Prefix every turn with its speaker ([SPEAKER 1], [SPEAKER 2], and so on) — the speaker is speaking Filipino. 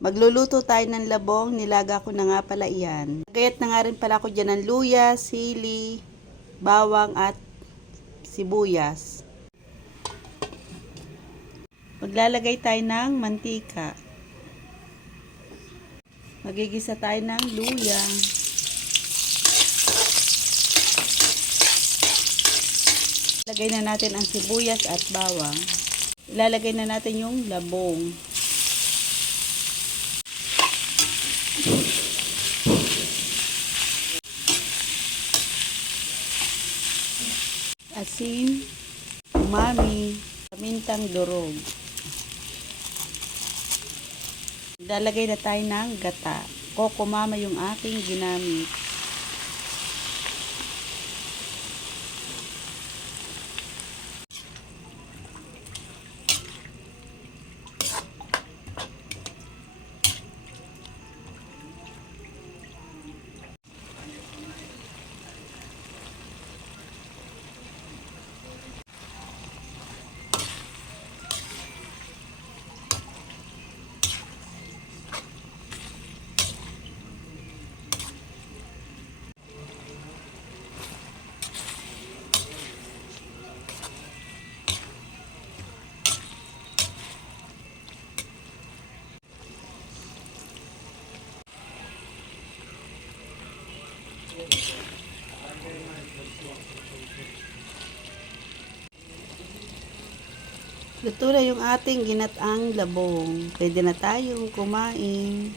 [SPEAKER 1] Magluluto tayo ng labong, nilaga ko na nga pala iyan. Gayat na nga rin pala ko dyan ng luya, sili, bawang at sibuyas. Maglalagay tayo ng mantika. Magigisa tayo ng luya. Lagay na natin ang sibuyas at bawang. Ilalagay na natin yung labong. Asin, umami, pamintang durog. Lalagay na tayo ng gata. Coco mama yung aking ginamit. Luto na yung ating ginataang labong. Pwede na tayong kumain.